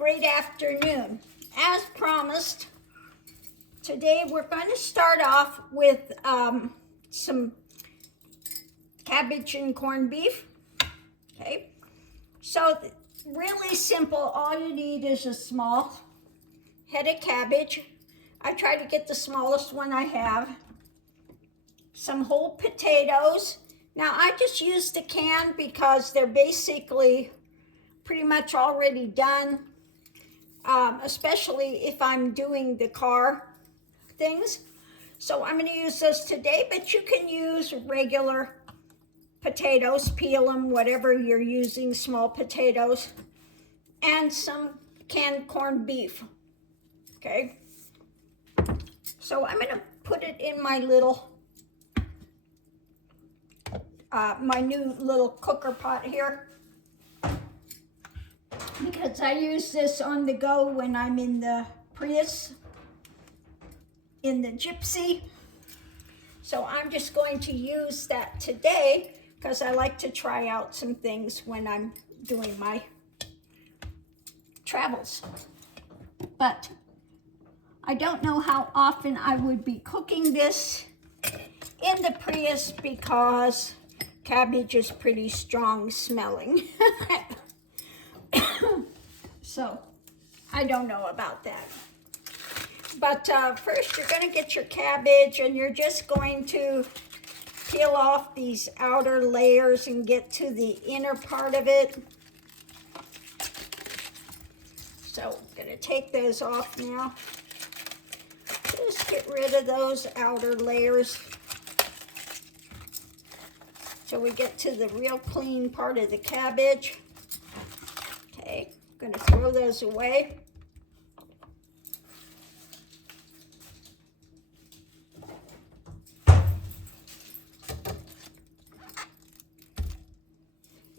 great afternoon. As promised, today we're going to start off with some cabbage and corned beef. Okay, so really simple. All you need is a small head of cabbage. I try to get the smallest one I have. Some whole potatoes. Now I just use the can because they're basically pretty much already done, especially if I'm doing the car things. So I'm going to use this today, but you can use regular potatoes, peel them, whatever you're using, small potatoes, and some canned corned beef. Okay, so I'm going to put it in my little my new little cooker pot here, because I use this on the go when I'm in the Prius, in the Gypsy. So I'm just going to use that today because I like to try out some things when I'm doing my travels. But I don't know how often I would be cooking this in the Prius because cabbage is pretty strong smelling. So I don't know about that. But first you're going to get your cabbage and you're just going to peel off these outer layers and get to the inner part of it. So I'm going to take those off now. Just get rid of those outer layers so we get to the real clean part of the cabbage. Okay, I'm going to throw those away.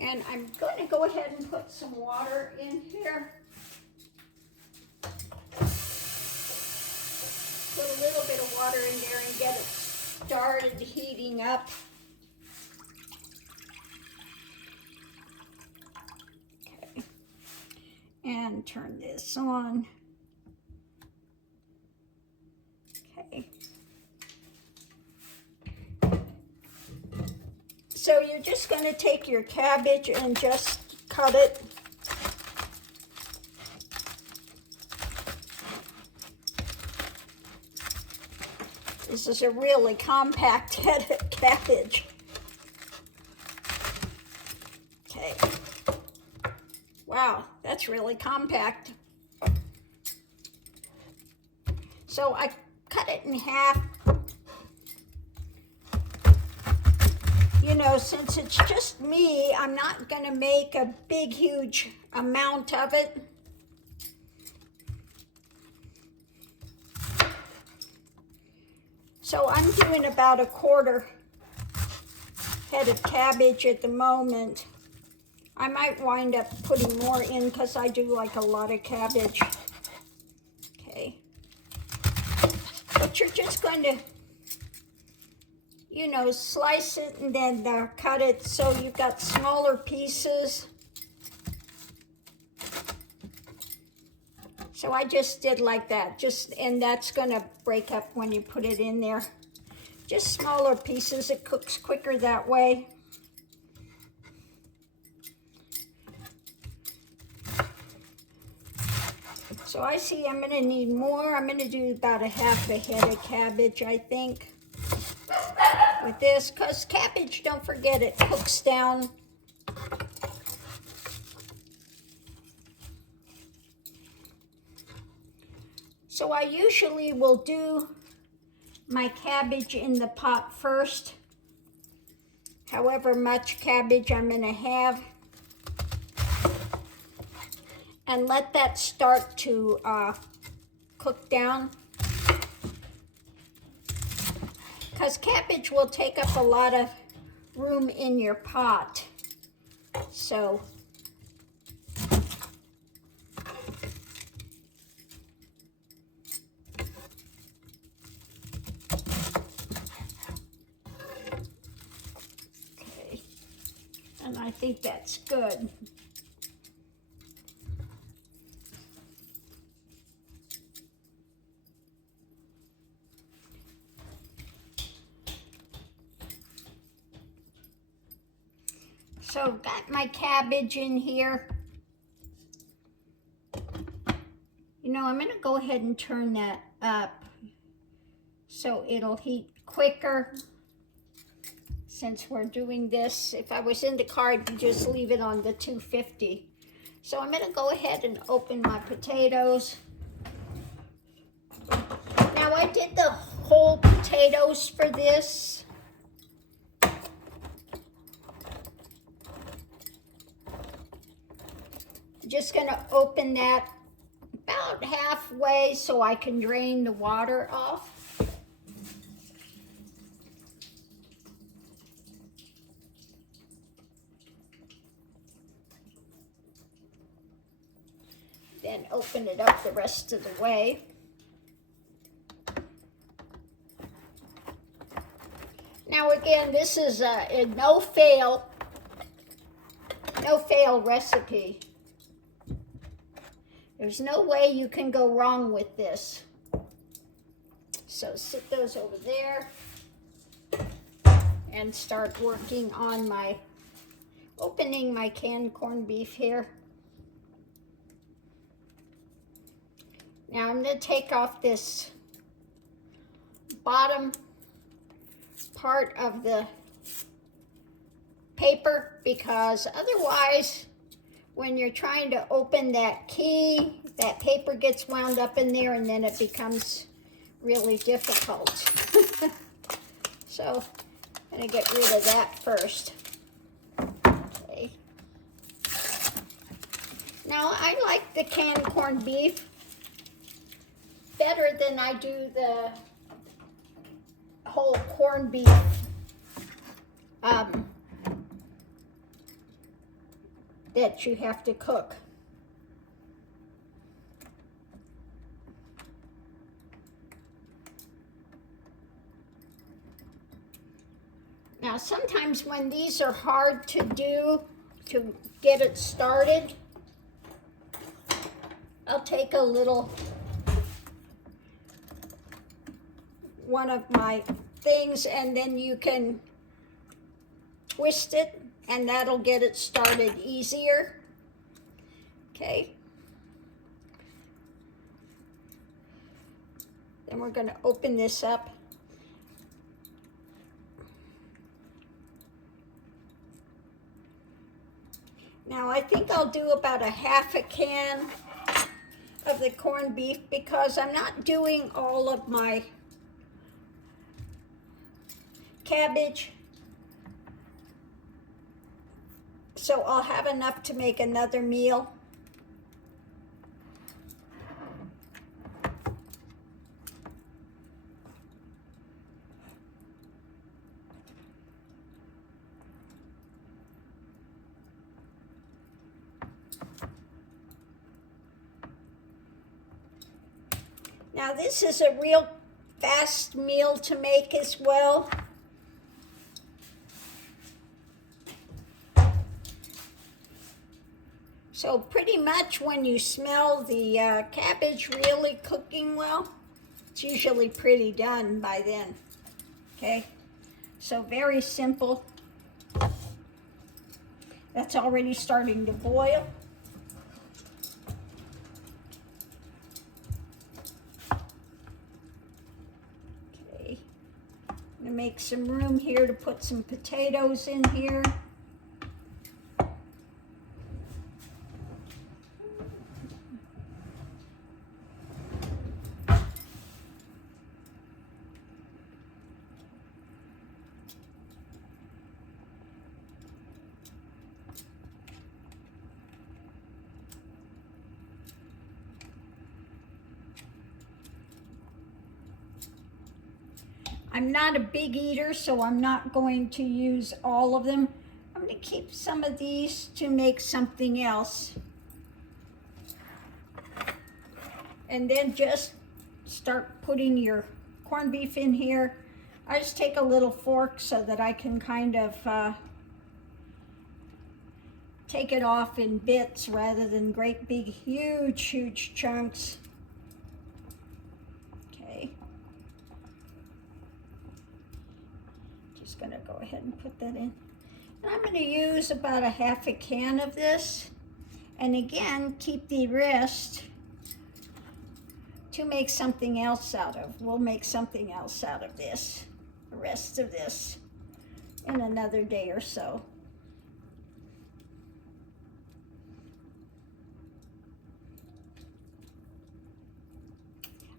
And I'm going to go ahead and put some water in here. Put a little bit of water in there and get it started heating up. Okay. And turn this on. Okay. So you're just going to take your cabbage and just cut it. This is a really compact head of cabbage. Okay. Wow, that's really compact. So I cut it in half. You know, since it's just me, I'm not going to make a big, huge amount of it. So I'm doing about a quarter head of cabbage at the moment. I might wind up putting more in because I do like a lot of cabbage. Okay. But you're just going to, you know, slice it and then cut it so you've got smaller pieces. So I just did like that, and that's gonna break up when you put it in there. Just smaller pieces, it cooks quicker that way. So I see I'm gonna need more. I'm gonna do about a half a head of cabbage, I think, with this, because cabbage, don't forget, it cooks down. So I usually will do my cabbage in the pot first, however much cabbage I'm going to have, and let that start to cook down. Because cabbage will take up a lot of room in your pot. So I think that's good. So got my cabbage in here. You know, I'm gonna go ahead and turn that up so it'll heat quicker. Since we're doing this, if I was in the car, I'd just leave it on the 250. So I'm gonna go ahead and open my potatoes. Now I did the whole potatoes for this. Just gonna open that about halfway so I can drain the water off. Then open it up the rest of the way. Now again, this is a no fail recipe. There's no way you can go wrong with this. So sit those over there and start working on opening my canned corned beef here. Now I'm going to take off this bottom part of the paper because otherwise when you're trying to open that key, that paper gets wound up in there and then it becomes really difficult. So I'm going to get rid of that first. Okay. Now I like the canned corned beef better than I do the whole corned beef that you have to cook. Now sometimes when these are hard to do to get it started, I'll take a little one of my things and then you can twist it and that'll get it started easier. Okay. Then we're going to open this up. Now I think I'll do about a half a can of the corned beef because I'm not doing all of my cabbage. So I'll have enough to make another meal. Now this is a real fast meal to make as well. So pretty much when you smell the cabbage really cooking well, it's usually pretty done by then. Okay, so very simple. That's already starting to boil. Okay, I'm gonna make some room here to put some potatoes in here. I'm not a big eater, so I'm not going to use all of them. I'm going to keep some of these to make something else. And then just start putting your corned beef in here. I just take a little fork so that I can kind of take it off in bits rather than great big huge chunks. Gonna go ahead and put that in. I'm going to use about a half a can of this. And again, keep the rest to make something else out of. We'll make something else out of this, the rest of this, in another day or so.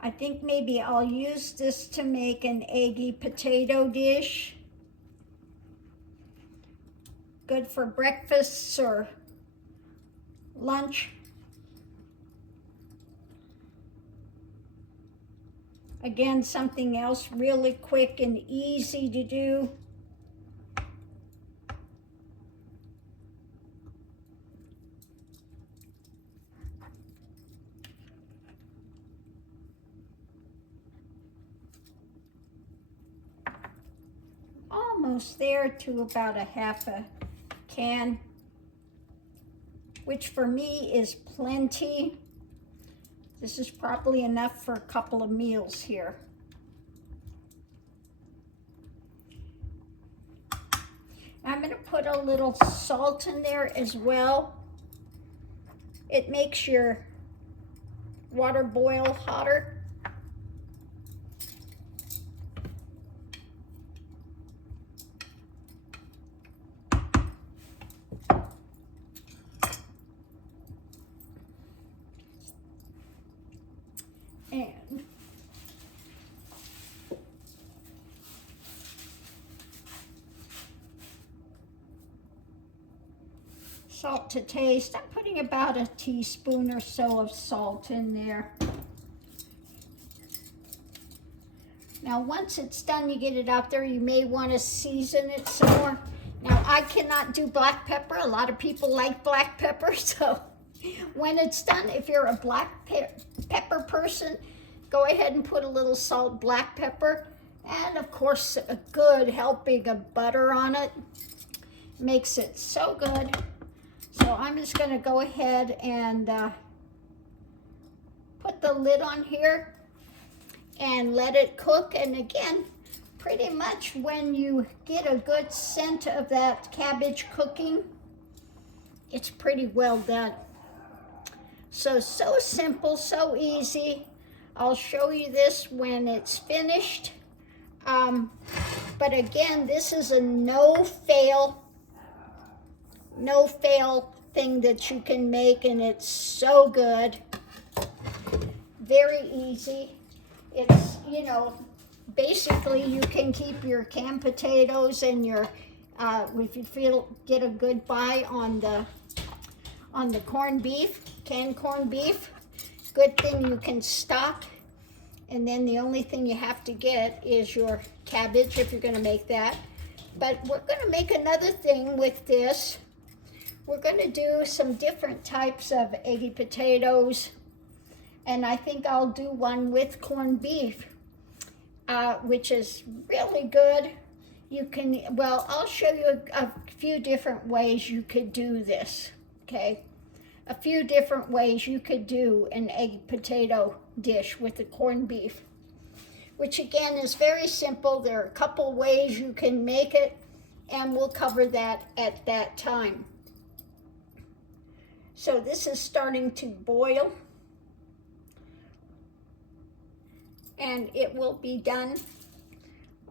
I think maybe I'll use this to make an eggy potato dish. Good for breakfasts or lunch. Again, something else really quick and easy to do. Almost there to about a half a can, which for me is plenty. This is probably enough for a couple of meals here. I'm going to put a little salt in there as well. It makes your water boil hotter. And salt to taste. I'm putting about a teaspoon or so of salt in there. Now once it's done, you get it out there, you may want to season it some more. Now I cannot do black pepper. A lot of people like black pepper, so when it's done, if you're a black pepper person, go ahead and put a little salt, black pepper, and of course a good helping of butter on it. Makes it so good. So I'm just going to go ahead and put the lid on here and let it cook. And again, pretty much when you get a good scent of that cabbage cooking, it's pretty well done. So simple, so easy. I'll show you this when it's finished. But again, this is a no-fail thing that you can make, and it's so good. Very easy. It's, you know, basically you can keep your canned potatoes and your, if you get a good buy on the corned beef, canned corned beef. Good thing you can stock, and then the only thing you have to get is your cabbage if you're going to make that. But we're going to make another thing with this. We're going to do some different types of eggy potatoes, and I think I'll do one with corned beef, which is really good. You can, well, I'll show you a few different ways you could do this, okay? A few different ways you could do an egg potato dish with the corned beef, which again is very simple. There are a couple ways you can make it, and we'll cover that at that time. So this is starting to boil, and it will be done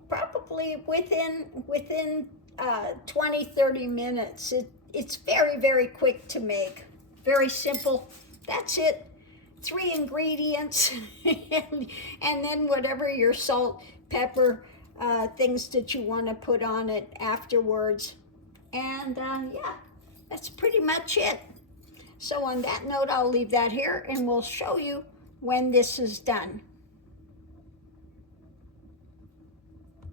probably within 20-30 minutes. It's very, very quick to make. Very simple. That's it. 3 ingredients, and then whatever your salt, pepper, things that you want to put on it afterwards. And yeah, that's pretty much it. So on that note, I'll leave that here, and we'll show you when this is done.